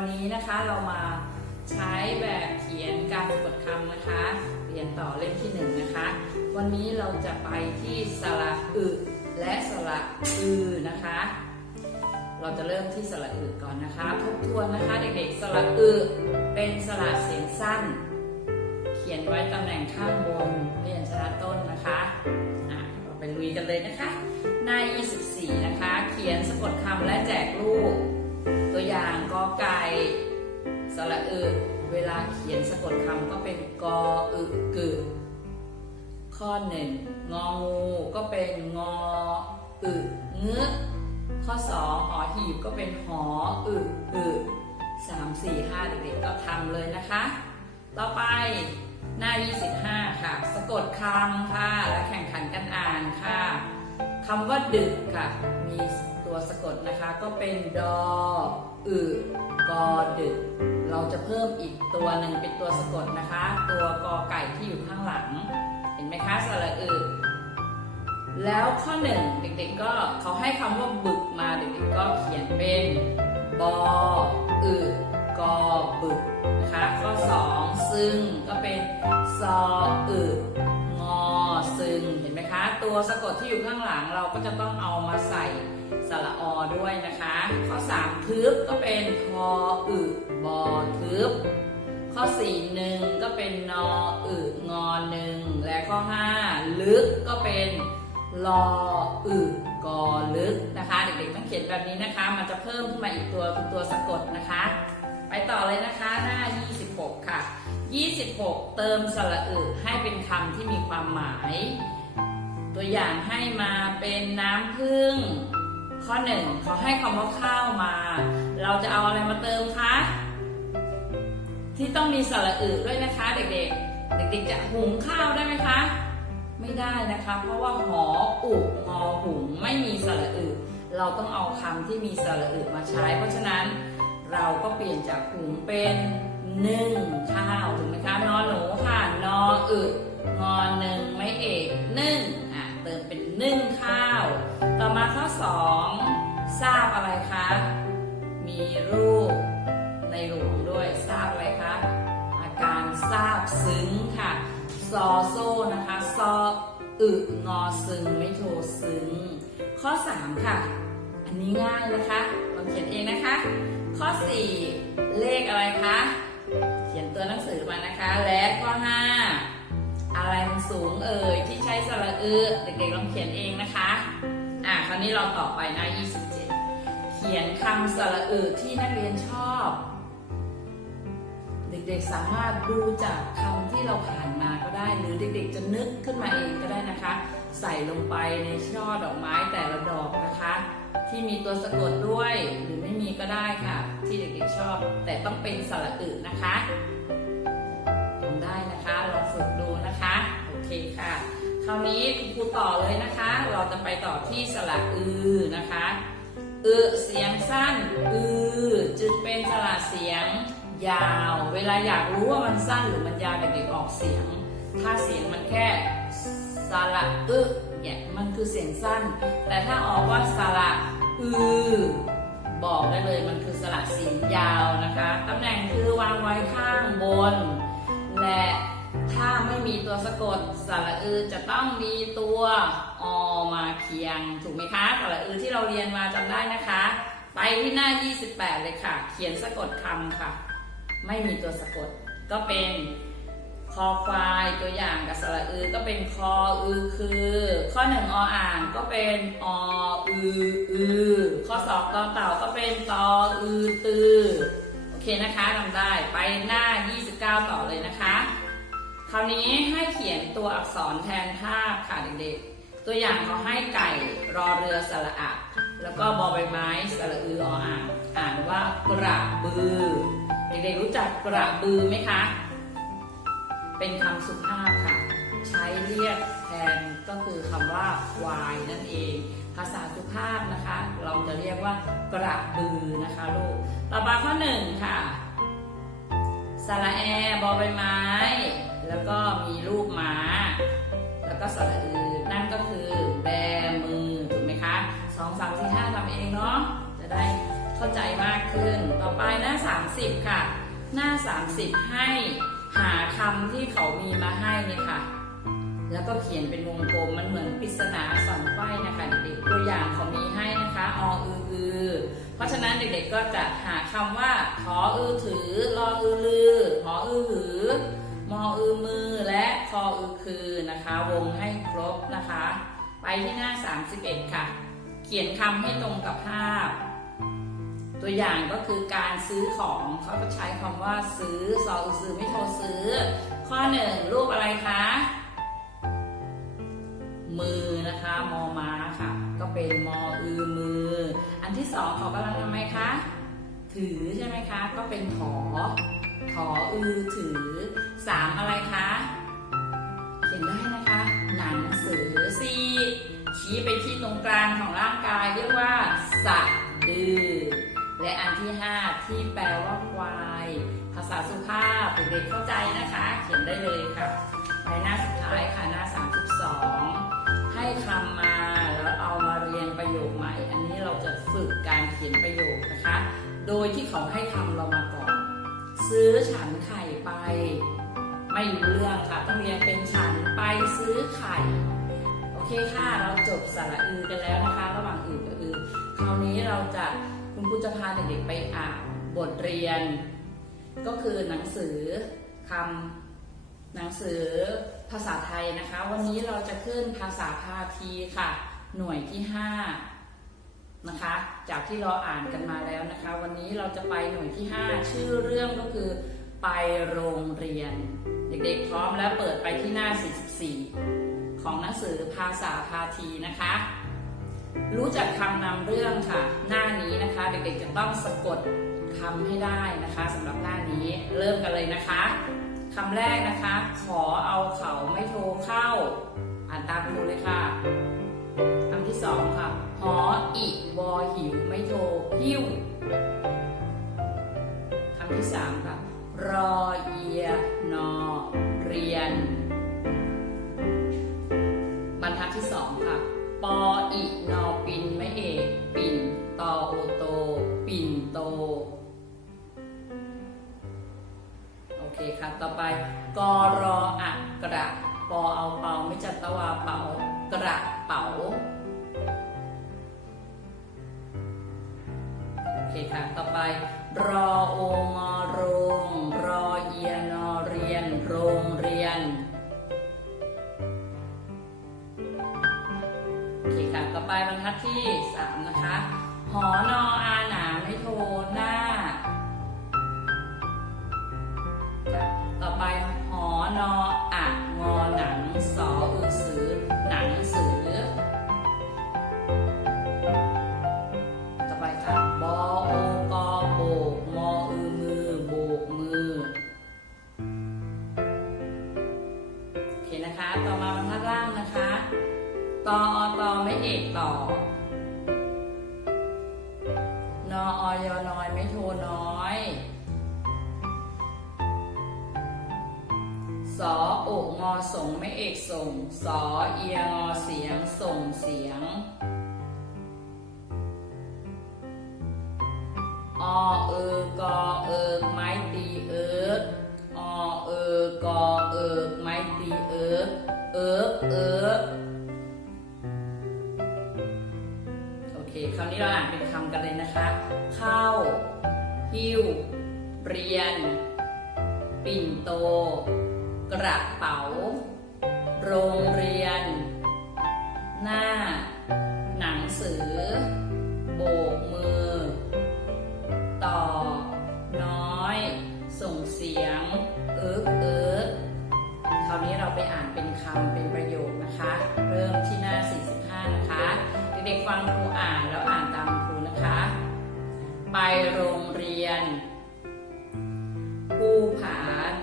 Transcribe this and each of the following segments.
วันนี้นะคะเรามาใช้แบบเขียนการสะกดคำนะคะเรียนต่อเล่มที่หนึ่งนะคะ วันนี้เราจะไปที่สระอึและสระอือนะคะ เราจะเริ่มที่สระอึก่อนนะคะ ทบทวนนะคะเด็กๆสระอึเป็นสระเสียงสั้น เขียนไว้ตำแหน่งข้างบนพยัญชนะต้นนะคะอะเราไปลุยกันเลยนะคะ หน้า 24 นะคะ เขียนสะกดคำและแจกรูป ตัวอย่างกอไก่สระอึเวลาเขียนสะกดคำก็เป็นกออึกึข้อหนึ่งงองูก็เป็นงออึงึข้อสองหอหีบก็เป็นหออึอึสามสี่ห้าเด็กๆก็ทำเลยนะคะ ต่อไปหน้า 25 ค่ะ สะกดคำค่ะ และแข่งขันกันอ่านค่ะคำว่าดึกค่ะ มี ตัวสะกดนะคะก็เป็นดออึกอดึกเราจะเพิ่มอีกตัวหนึ่งเป็นตัวสะกดนะคะ ตัวกอไก่ที่อยู่ข้างหลัง เห็นไหมคะสระอึแล้วข้อหนึ่งเด็กๆก็เขาให้คำว่าบึกมาเด็กๆก็เขียนเป็นบออึกอบึกนะคะข้อสองซึ่งก็เป็นซออึงอซึ่งเห็นไหมคะ ตัวสะกดที่อยู่ข้างหลังเราก็จะต้องเอามาใส่ สระอด้วยนะคะ ข้อสามทึบก็เป็นทออึบอทึบ ข้อ4หนึ่งก็เป็นนออึงอหนึ่งและข้อ 5 ลึกก็เป็นลออึกอลึกนะคะ เด็กๆต้องเขียนแบบนี้นะคะ มันจะเพิ่มขึ้นมาอีกตัวคือตัวสะกดนะคะ ไปต่อเลยนะคะหน้า 26 ค่ะ 26 เติมสระอึให้เป็นคำที่มีความหมาย ตัวอย่างให้มาเป็นน้ำผึ้ง ข้อหนึ่งขาให้คำว่าข้าวมา เราจะเอาอะไรมาเติมคะ ที่ต้องมีสระอึด้วยนะคะ เด็กๆ เด็กๆ จะหุงข้าวได้ไหมคะ ไม่ได้นะคะ เพราะว่าหออุงอหุงไม่มีสระอึเราต้องเอาคำที่มีสระอึมาใช้ เพราะฉะนั้นเราก็เปลี่ยนจากหุงเป็นนึ่งข้าวถูกไหมคะนอหนูค่ะ 3 ค่ะ อันนี้ง่ายนะคะลองเขียนเองนะคะ ข้อ 4 เลขอะไรคะ เขียนตัวหนังสือมานะคะ และข้อ 5 อะไรมันสูงเอ่ยที่ใช้สระอึเด็กๆลองเขียนเองนะคะ อะคราวนี้เราต่อไปหน้า27 เขียนคำสระอึที่นักเรียนชอบ เด็กๆสามารถดูจากคำที่เราผ่านมาก็ได้ หรือเด็กๆจะนึกขึ้นมาเองก็ได้นะคะ ใส่ลงไปในช่อดอกไม้แต่ละดอกนะคะ ที่มีตัวสะกดด้วยหรือไม่มีก็ได้ค่ะ ที่เด็กๆชอบ แต่ต้องเป็นสระอึนะคะทำได้นะคะลองฝึกดูนะคะโอเคค่ะ คราวนี้คุณครูต่อเลยนะคะ เราจะไปต่อที่สระอือนะคะอึเสียงสั้นอือจึงเป็นสระเสียงยาว เวลาอยากรู้ว่ามันสั้นหรือมันยาวเด็กๆออกเสียง ถ้าเสียงมันแค่ สระอึเนี่ยมันคือเสียงสั้น แต่ถ้าออกว่าสระอือบอกได้เลยมันคือสระเสียงยาวนะคะตำแหน่งคือวางไว้ข้างบน และถ้าไม่มีตัวสะกดสระอือจะต้องมีตัวอมาเคียงถูกไหมคะสระอือที่เราเรียนมาจำได้นะคะ ไปที่หน้า 28 เลยค่ะ เขียนสะกดคำค่ะ ไม่มีตัวสะกดก็เป็น อควายตัวอย่างกับสระอือก็เป็นคออือคือ ข้อหนึ่งออ่างก็เป็นออืออือข้อสองตอเต่าก็เป็นตออือตือโอเคนะคะทำได้ไปหน้า 29 ต่อเลยนะคะ คราวนี้ให้เขียนตัวอักษรแทนภาพค่ะเด็กๆ ตัวอย่างเขาให้ไก่รอเรือสระอะแล้วก็บอใบไม้สระอือออ่างอ่านว่ากระบือ เด็กๆรู้จักกระบือไหมคะ เป็นคำสุภาพค่ะ ใช้เรียกแทนก็คือคำว่าวายนั่นเอง ภาษาสุภาพนะคะ เราจะเรียกว่ากระบือนะคะลูก ต่อมาข้อหนึ่งค่ะสระแอบอใบไม้ แล้วก็มีรูปม้า แล้วก็สระอือนั่นก็คือแบมือถูกไหมคะสองสามสี่ห้าทำเองเนาะจะได้เข้าใจมากขึ้น ต่อไปหน้า 30 ค่ะ หน้า 30 ให้ หาคำที่เขามีมาให้เนี่ยค่ะ แล้วก็เขียนเป็นวงกลมมันเหมือนปริศนาสอนไฟนะคะเด็กๆตัวอย่างเขามีให้นะคะออืออือเพราะฉะนั้นเด็กๆก็จะหาคำว่าขออือถือรออือลือหออือหือมออือมือและคออือคือนะคะ วงให้ครบนะคะ ไปที่หน้า 31 ค่ะ เขียนคำให้ตรงกับภาพ ตัวอย่างก็คือการซื้อของเขาก็ใช้คำว่าซื้อซออือซื้อไม่โทรซื้อ ข้อหนึ่งรูปอะไรคะ มือนะคะมอม้าค่ะ ก็เป็นมออือมือ อันที่สองเขากำลังทำไมคะ ถือใช่ไหมคะ ก็เป็นถอถออือถือสามอะไรคะเขียนได้นะคะหนังสือสี่ชี้ไปที่ตรงกลางของร่างกายเรียกว่าสะดือ และอันที่ห้าที่แปลว่าควาย ภาษาสุภาพเด็กๆเข้าใจนะคะ เขียนได้เลยค่ะไปหน้าสุดท้ายค่ะหน้า 32 ให้คำมาแล้วเอามาเรียงประโยคใหม่ อันนี้เราจะฝึกการเขียนประโยคนะคะ โดยที่เขาให้คำเรามาก่อน ซื้อฉันไข่ไป ไม่รู้เรื่องค่ะ ต้องเรียนเป็นฉันไปซื้อไข่โอเคค่ะ เราจบสระอือกันแล้วนะคะ ระหว่างอือกับอือคราวนี้เราจะ คุณครูจะพาเด็กๆไปอ่านบทเรียน ก็คือหนังสือคำหนังสือภาษาไทยนะคะ วันนี้เราจะขึ้นภาษาพาทีค่ะ หน่วยที่ 5 นะคะ จากที่เราอ่านกันมาแล้วนะคะ วันนี้เราจะไปหน่วยที่ 5 ชื่อเรื่องก็คือ ไปโรงเรียน เด็กๆพร้อมแล้วเปิดไปที่หน้า 44 ของหนังสือภาษาพาทีนะคะ รู้จักคำนำเรื่องค่ะ หน้านี้นะคะ เด็กๆจะต้องสะกดคำให้ได้นะคะสำหรับหน้านี้เริ่มกันเลยนะคะคำแรกนะคะ ขอเอาเขาไม่โทรเข้า อ่านตามครูเลยค่ะคำที่สองค่ะ หออีวอหิวไม่โทรหิ้วคำที่สามค่ะ รอเอียนอเรียน บรรทัดที่สองค่ะ ปออินอปินไม่เอกปิ่นตอโอโต ปิ่นโต โอเคค่ะต่อไปกอรออักกระปอเอาเปาไม่จัดตวาเป๋ากระเป๋าโอเคค่ะต่อไป รอโองอโรงรอเอียนอเรียน โรง ไปบรรทัดที่ 3 นะคะ หอนออาหนาไม่โทหน้า ส่งไม่เอกส่ง สอเอียงอเสียง ส่งเสียง อเออกอ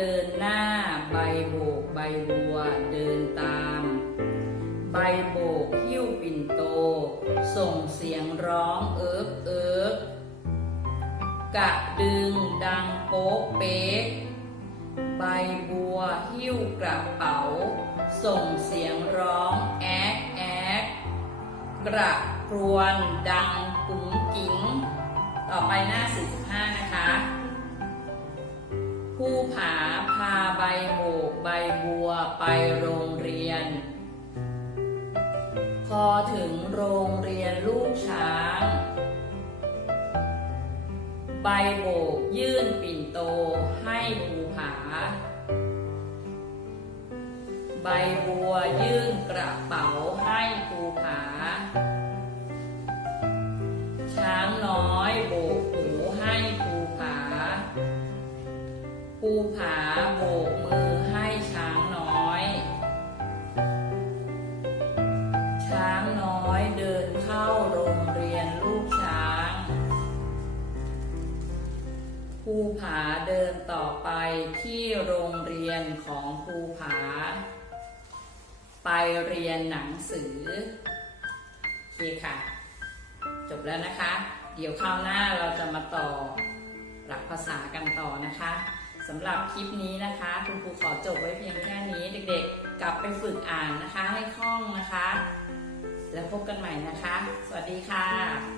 เดินหน้า ใบโบกใบบัวเดินตาม ใบโบกหิ้วปิ่นโต ส่งเสียงร้องเอิ๊กเอิ๊กะดึงดังโป๊กเป๊ก ใบบัวหิ้วกระเป๋า ส่งเสียงร้องแอ๊กแอ๊กกระกรวนดังกุ้งกิ้ง ต่อไปหน้า45นะคะ ผู้ผาพาใบโบกใบบัวไปโรงเรียน พอถึงโรงเรียนลูกช้าง ใบโบกยื่นปิ่นโตให้ภูผา ใบบัวยื่นกระเป๋าให้ภูผา ผาโบกมือให้ช้างน้อย ช้างน้อยเดินเข้าโรงเรียนลูกช้างภูผาเดินต่อไปที่โรงเรียนของภูผา ไปเรียนหนังสือโอเคค่ะ จบแล้วนะคะ เดี๋ยวคราวหน้าเราจะมาต่อหลักภาษากันต่อนะคะ สำหรับคลิปนี้นะคะ คุณครูขอจบไว้เพียงแค่นี้ เด็กๆ กลับไปฝึกอ่านนะคะให้คล่องนะคะ แล้วพบกันใหม่นะคะ สวัสดีค่ะ